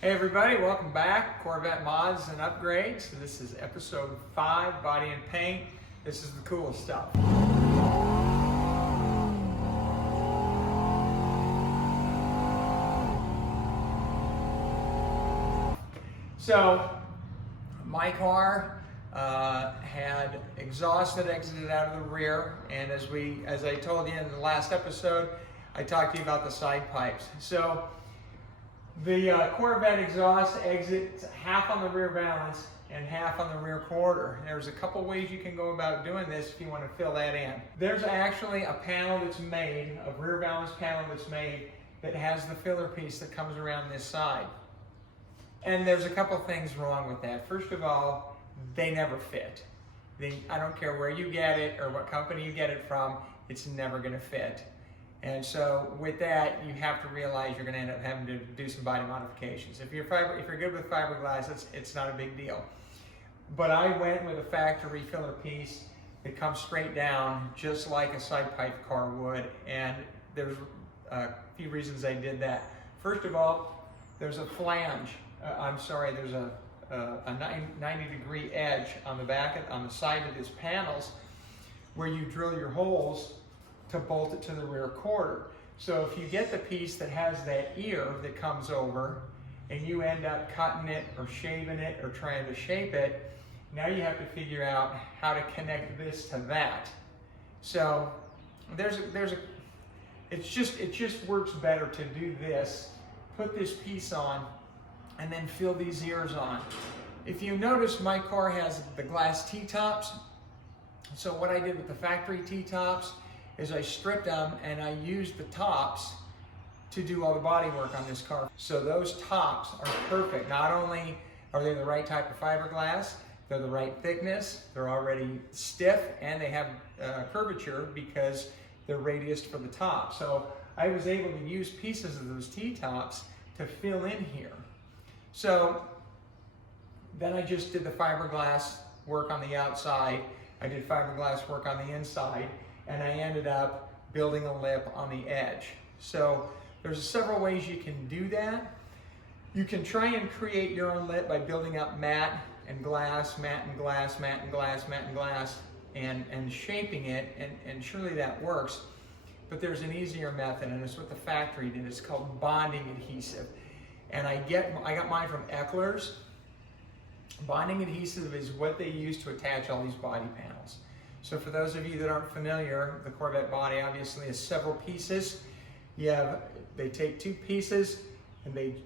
Hey everybody, welcome back. Corvette Mods and Upgrades. This is episode 5, Body and Paint. This is the cool stuff. So, my car had exhaust that exited out of the rear, and as I told you in the last episode, I talked to you about the side pipes. So, the Corvette exhaust exits half on the rear valance and half on the rear quarter. There's a couple ways you can go about doing this if you want to fill that in. There's actually a panel that's made, a rear valance panel that's made, that has the filler piece that comes around this side. And there's a couple things wrong with that. First of all, they never fit. I don't care where you get it or what company you get it from, it's never going to fit. And so with that, you have to realize you're going to end up having to do some body modifications. If you're good with fiberglass, it's not a big deal. But I went with a factory filler piece that comes straight down, just like a side pipe car would. And there's a few reasons I did that. First of all, there's a flange. There's a 90-degree edge on the side of these panels where you drill your holes to bolt it to the rear quarter. So if you get the piece that has that ear that comes over and you end up cutting it or shaving it or trying to shape it, now you have to figure out how to connect this to that. So it just works better to do this, put this piece on, and then fill these ears on. If you notice, my car has the glass T-tops. So what I did with the factory T-tops is I stripped them and I used the tops to do all the body work on this car. So those tops are perfect. Not only are they the right type of fiberglass, they're the right thickness, they're already stiff, and they have curvature because they're radiused for the top. So I was able to use pieces of those T-tops to fill in here. So then I just did the fiberglass work on the outside, I did fiberglass work on the inside, and I ended up building a lip on the edge. So there's several ways you can do that. You can try and create your own lip by building up matte and glass, matte and glass, matte and glass, matte and glass, and shaping it, and surely that works. But there's an easier method, and it's what the factory did. It's called bonding adhesive. And I got mine from Eckler's. Bonding adhesive is what they use to attach all these body panels. So for those of you that aren't familiar, the Corvette body obviously has several pieces. They take two pieces and they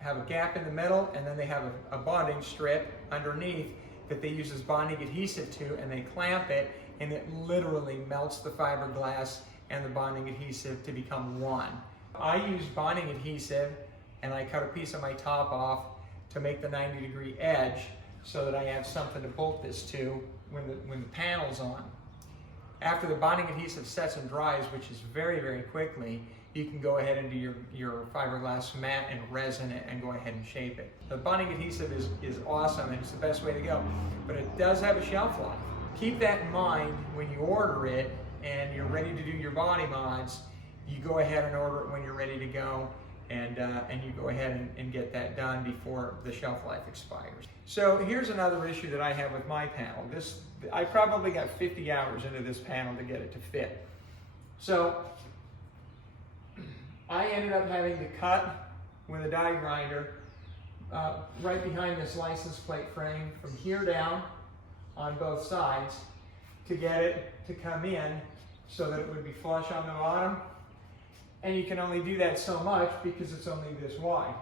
have a gap in the middle, and then they have a bonding strip underneath that they use as bonding adhesive to, and they clamp it, and it literally melts the fiberglass and the bonding adhesive to become one. I used bonding adhesive, and I cut a piece of my top off to make the 90-degree edge so that I have something to bolt this to when the panel's on. After the bonding adhesive sets and dries, which is very, very quickly, you can go ahead and do your fiberglass mat and resin it and go ahead and shape it. The bonding adhesive is awesome, and it's the best way to go, but it does have a shelf life. Keep that in mind when you order it and you're ready to do your body mods. You go ahead and order it when you're ready to go, and you go ahead and get that done before the shelf life expires. So here's another issue that I have with my panel. I probably got 50 hours into this panel to get it to fit. So I ended up having to cut with a die grinder right behind this license plate frame from here down on both sides to get it to come in so that it would be flush on the bottom. And you can only do that so much because it's only this wide.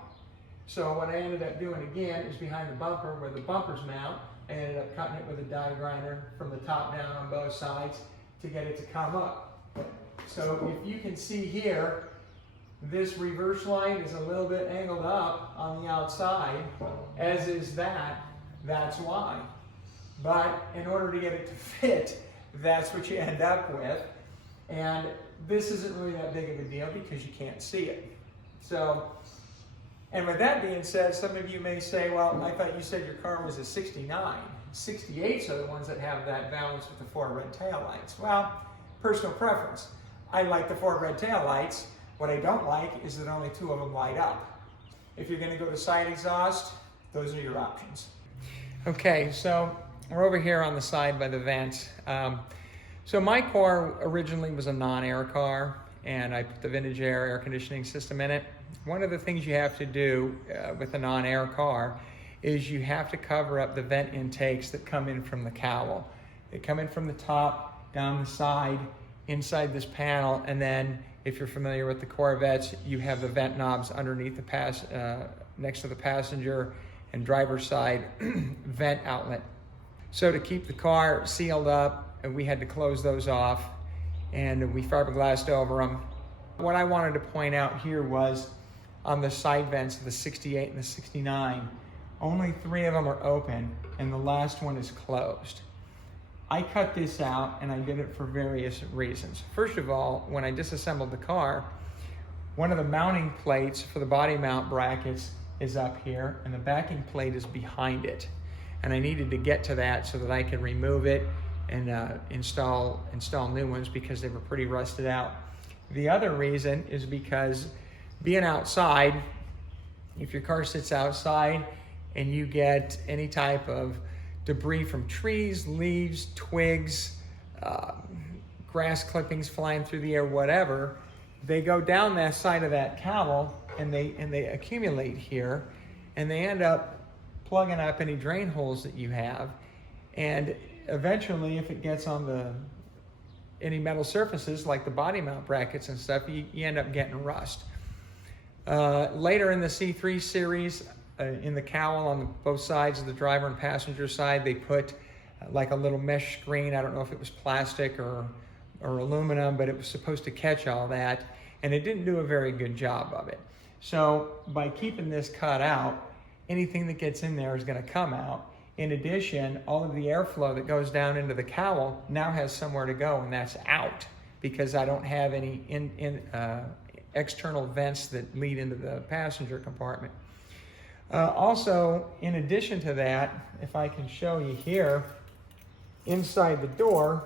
So what I ended up doing again is behind the bumper where the bumpers mount, I ended up cutting it with a die grinder from the top down on both sides to get it to come up. So if you can see here, this reverse light is a little bit angled up on the outside, as is that's why. But in order to get it to fit, that's what you end up with. And this isn't really that big of a deal because you can't see it. So, and with that being said, some of you may say, well, I thought you said your car was a 69. 68s are the ones that have that valance with the 4 red taillights. Well, personal preference. I like the 4 red taillights. What I don't like is that only 2 of them light up. If you're gonna go to side exhaust, those are your options. Okay, so we're over here on the side by the vent. So my car originally was a non-air car, and I put the vintage air conditioning system in it. One of the things you have to do with a non-air car is you have to cover up the vent intakes that come in from the cowl. They come in from the top, down the side, inside this panel, and then if you're familiar with the Corvettes, you have the vent knobs underneath the next to the passenger and driver's side vent outlet. So to keep the car sealed up, we had to close those off, and we fiberglassed over them. What I wanted to point out here was on the side vents of the 68 and the 69, only 3 of them are open, and the last one is closed. I cut this out, and I did it for various reasons. First of all, when I disassembled the car, one of the mounting plates for the body mount brackets is up here, and the backing plate is behind it. And I needed to get to that so that I could remove it and install new ones because they were pretty rusted out. The other reason is because being outside, if your car sits outside and you get any type of debris from trees, leaves, twigs, grass clippings flying through the air, whatever, they go down that side of that cowl and they accumulate here, and they end up plugging up any drain holes that you have. And eventually, if it gets on any metal surfaces like the body mount brackets and stuff, you end up getting rust. Later in the C3 series, in the cowl on both sides of the driver and passenger side, they put like a little mesh screen. I don't know if it was plastic or aluminum, but it was supposed to catch all that, and it didn't do a very good job of it. So by keeping this cut out, anything that gets in there is going to come out. In addition, all of the airflow that goes down into the cowl now has somewhere to go, and that's out, because I don't have any external vents that lead into the passenger compartment. Also, in addition to that, if I can show you here, inside the door,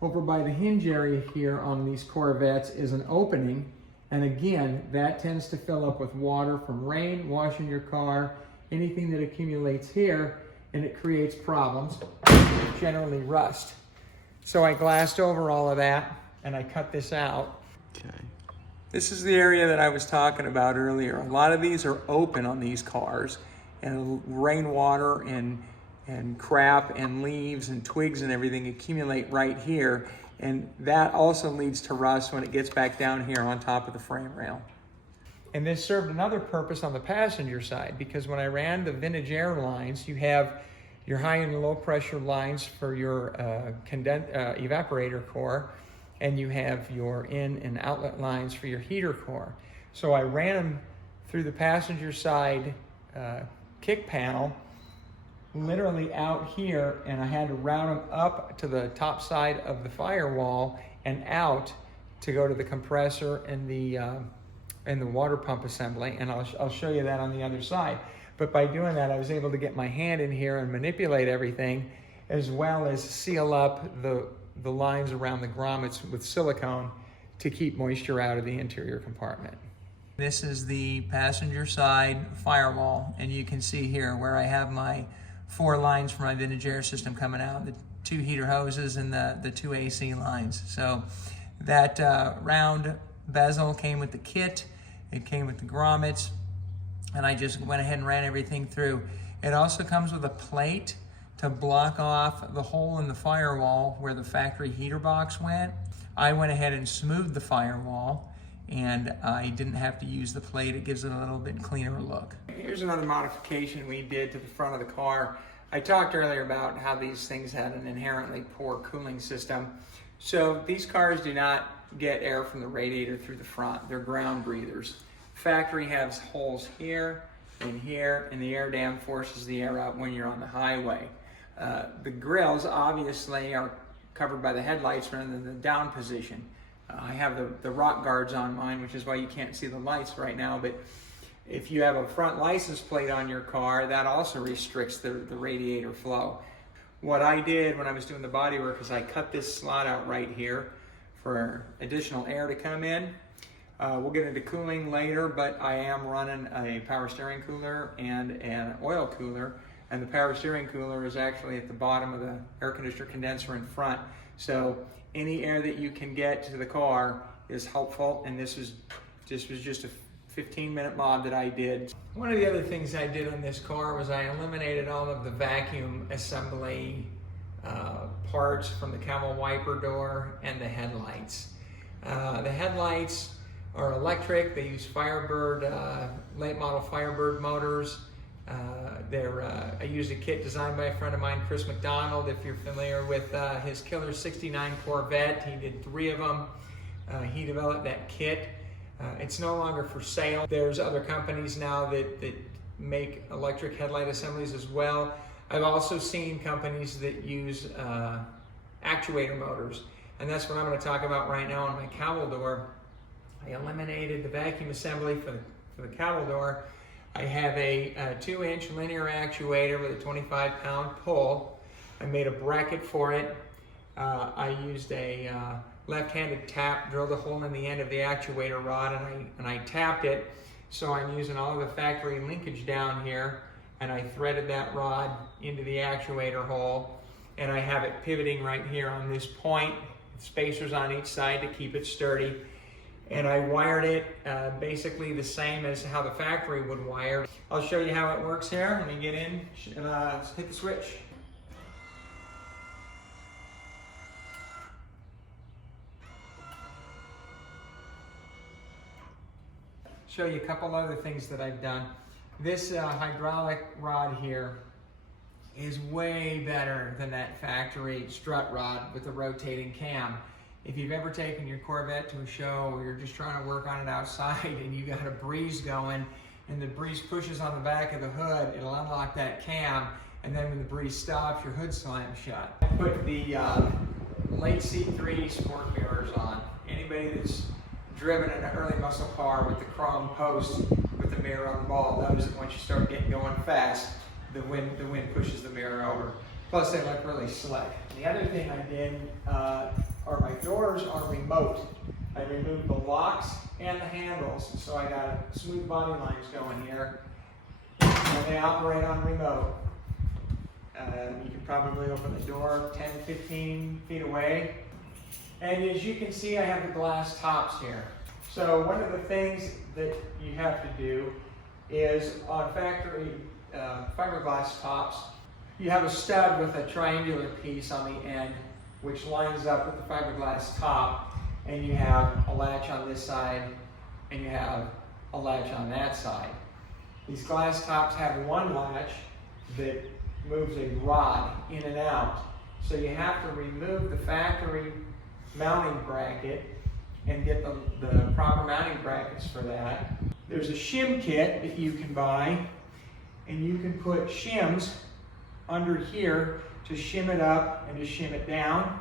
over by the hinge area here on these Corvettes is an opening. And again, that tends to fill up with water from rain, washing your car, anything that accumulates here, and it creates problems, generally rust. So I glassed over all of that, and I cut this out. Okay. This is the area that I was talking about earlier. A lot of these are open on these cars, and rainwater and crap and leaves and twigs and everything accumulate right here. And that also leads to rust when it gets back down here on top of the frame rail. And this served another purpose on the passenger side, because when I ran the vintage air lines, you have your high and low pressure lines for your evaporator core, and you have your in and outlet lines for your heater core. So I ran them through the passenger side kick panel, literally out here, and I had to route them up to the top side of the Firewall and out to go to the compressor and the water pump assembly, and I'll show you that on the other side. But by doing that, I was able to get my hand in here and manipulate everything, as well as seal up the lines around the grommets with silicone to keep moisture out of the interior compartment. This is the passenger side Firewall, and you can see here where I have my 4 lines for my vintage air system coming out, the 2 heater hoses and the 2 AC lines. So that round bezel came with the kit, it came with the grommets, and I just went ahead and ran everything through. It also comes with a plate to block off the hole in the Firewall where the factory heater box went. I went ahead and smoothed the Firewall, and I didn't have to use the plate. It gives it a little bit cleaner look. Here's another modification we did to the front of the car. I talked earlier about how these things had an inherently poor cooling system. So these cars do not get air from the radiator through the front. They're ground breathers. Factory has holes here and here, and the air dam forces the air out when you're on the highway. The grills obviously are covered by the headlights rather than the down position. I have the rock guards on mine, which is why you can't see the lights right now, but if you have a front license plate on your car, that also restricts the radiator flow. What I did when I was doing the body work is I cut this slot out right here for additional air to come in. We'll get into cooling later, but I am running a power steering cooler and an oil cooler, and the power steering cooler is actually at the bottom of the air conditioner condenser in front. So any air that you can get to the car is helpful, and this was just a 15-minute mod that I did. One of the other things I did on this car was I eliminated all of the vacuum assembly parts from the cowl wiper door and the headlights. The headlights are electric. They use Firebird, late model Firebird motors. I used a kit designed by a friend of mine, Chris McDonald. If you're familiar with his Killer 69 Corvette, he did 3 of them. He developed that kit. It's no longer for sale. There's other companies now that make electric headlight assemblies as well. I've also seen companies that use actuator motors, and that's what I'm going to talk about right now on my cowl door. I eliminated the vacuum assembly for the cowl door. I have a 2-inch linear actuator with a 25-pound pull. I made a bracket for it. I used a left-handed tap, drilled a hole in the end of the actuator rod, and I tapped it. So I'm using all of the factory linkage down here, and I threaded that rod into the actuator hole, and I have it pivoting right here on this point, spacers on each side to keep it sturdy. And I wired it basically the same as how the factory would wire. I'll show you how it works here. Let me get in and hit the switch. Show you a couple other things that I've done. This hydraulic rod here is way better than that factory strut rod with the rotating cam. If you've ever taken your Corvette to a show or you're just trying to work on it outside and you got a breeze going and the breeze pushes on the back of the hood, it'll unlock that cam, and then when the breeze stops, your hood slams shut. I put the late C3 sport mirrors on. Anybody that's driven an early muscle car with the chrome post with the mirror on the ball knows that once you start getting going fast, the wind pushes the mirror over. Plus they look really slick. The other thing I did are my doors are remote. I removed the locks and the handles, so I got smooth body lines going here, and they operate on remote. You can probably open the door 10, 15 feet away. And as you can see, I have the glass tops here. So one of the things that you have to do is on factory fiberglass tops, you have a stud with a triangular piece on the end which lines up with the fiberglass top, and you have a latch on this side and you have a latch on that side. These glass tops have one latch that moves a rod in and out. So you have to remove the factory mounting bracket and get the proper mounting brackets for that. There's a shim kit that you can buy, and you can put shims under here to shim it up and to shim it down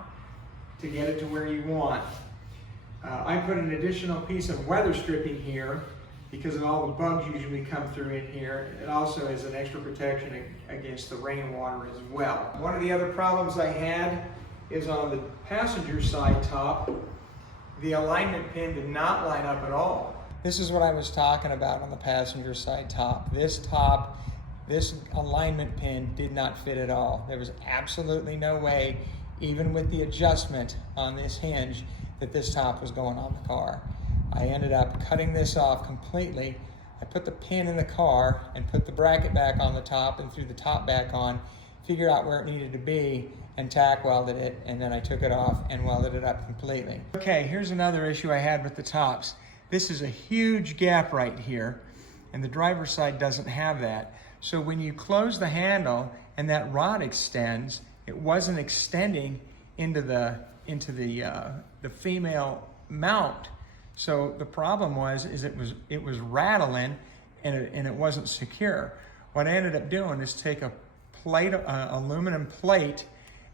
to get it to where you want. I put an additional piece of weather stripping here because of all the bugs usually come through in here. It also is an extra protection against the rainwater as well. One of the other problems I had is on the passenger side top, the alignment pin did not line up at all. This is what I was talking about on the passenger side top. This alignment pin did not fit at all. There was absolutely no way, even with the adjustment on this hinge, that this top was going on the car. I ended up cutting this off completely. I put the pin in the car and put the bracket back on the top and threw the top back on, figured out where it needed to be, and tack welded it, and then I took it off and welded it up completely. Okay, here's another issue I had with the tops. This is a huge gap right here, and the driver's side doesn't have that. So when you close the handle and that rod extends, it wasn't extending into the female mount. So the problem was it was rattling and it wasn't secure. What I ended up doing is take a plate, aluminum plate,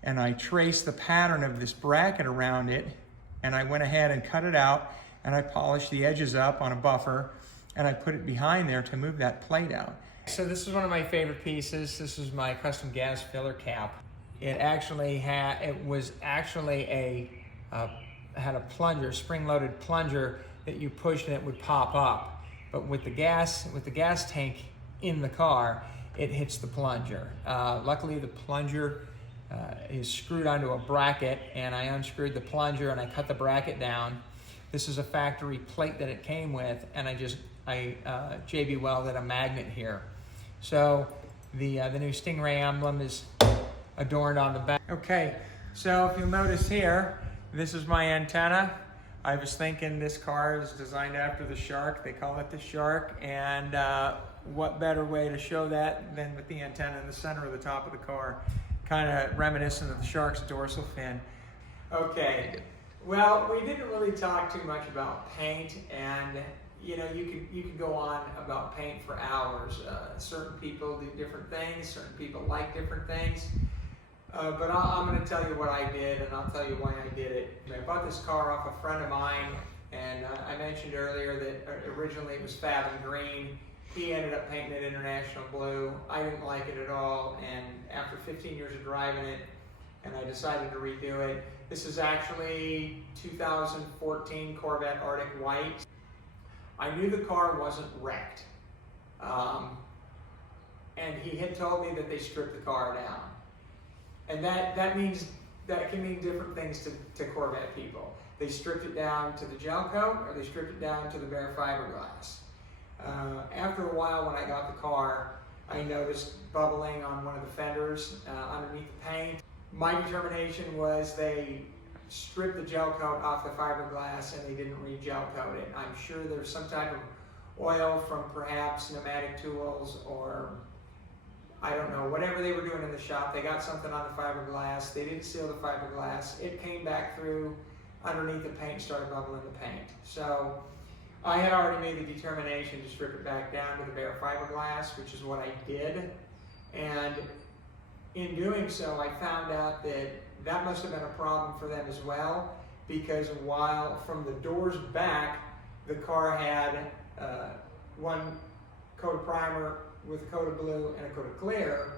and I traced the pattern of this bracket around it, and I went ahead and cut it out, and I polished the edges up on a buffer, and I put it behind there to move that plate out. So this is one of my favorite pieces. This is my custom gas filler cap. It actually had a plunger, spring-loaded plunger that you pushed and it would pop up. But with the gas tank in the car, it hits the plunger. Luckily, the plunger is screwed onto a bracket, and I unscrewed the plunger and I cut the bracket down. This is a factory plate that it came with, and I JB welded a magnet here. So the new Stingray emblem is adorned on the back. Okay, so if you'll notice here, this is my antenna. I was thinking this car is designed after the shark. They call it the shark, and what better way to show that than with the antenna in the center of the top of the car, kind of reminiscent of the shark's dorsal fin. Okay, well, we didn't really talk too much about paint, and you know, you could go on about paint for hours. Certain people do different things, certain people like different things. But I'm going to tell you what I did, and I'll tell you why I did it. I bought this car off a friend of mine, and I mentioned earlier that originally it was Fathom Green. He ended up painting it International Blue. I didn't like it at all, and after 15 years of driving it, and I decided to redo it. This is actually 2014 Corvette Arctic White. I knew the car wasn't wrecked, and he had told me that they stripped the car down. And that can mean different things to Corvette people. They stripped it down to the gel coat, or they stripped it down to the bare fiberglass. After a while, when I got the car, I noticed bubbling on one of the fenders underneath the paint. My determination was they stripped the gel coat off the fiberglass and they didn't re-gel coat it. I'm sure there's some type of oil from perhaps pneumatic tools, or I don't know, whatever they were doing in the shop. They got something on the fiberglass. They didn't seal the fiberglass. It came back through underneath the paint, started bubbling the paint. So I had already made the determination to strip it back down to the bare fiberglass, which is what I did. And in doing so, I found out that must have been a problem for them as well, because while from the doors back, the car had one coat of primer with a coat of blue and a coat of clear,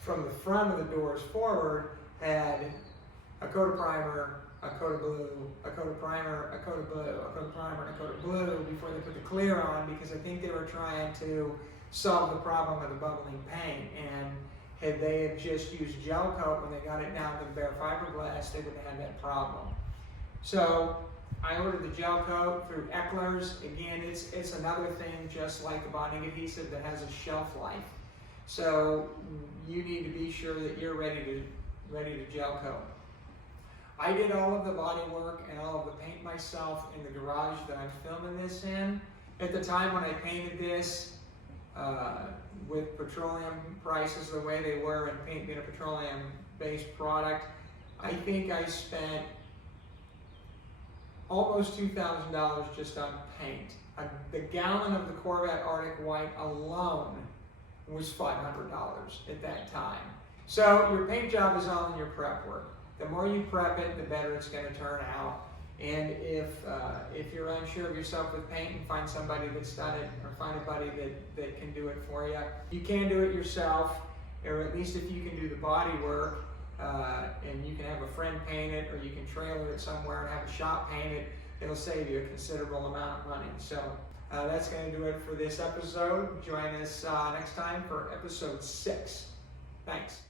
from the front of the doors forward had a coat of primer, a coat of blue, a coat of primer, a coat of blue, a coat of primer, and a coat of blue before they put the clear on, because I think they were trying to solve the problem of the bubbling paint. And had they just used gel coat when they got it down to the bare fiberglass, they wouldn't have had that problem. So I ordered the gel coat through Eckler's. Again, it's another thing just like the bonding adhesive that has a shelf life. So you need to be sure that you're ready to gel coat. I did all of the body work and all of the paint myself in the garage that I'm filming this in. At the time when I painted this, with petroleum prices the way they were and paint being a petroleum-based product, I think I spent almost $2,000 just on paint. The gallon of the Corvette Arctic White alone was $500 at that time. So your paint job is all in your prep work. The more you prep it, the better it's going to turn out. And if you're unsure of yourself with paint, and find somebody that's done it, or find a buddy that can do it for you. You can do it yourself, or at least if you can do the body work, and you can have a friend paint it, or you can trailer it somewhere and have a shop paint it, it'll save you a considerable amount of money. So that's going to do it for this episode. Join us next time for episode 6. Thanks.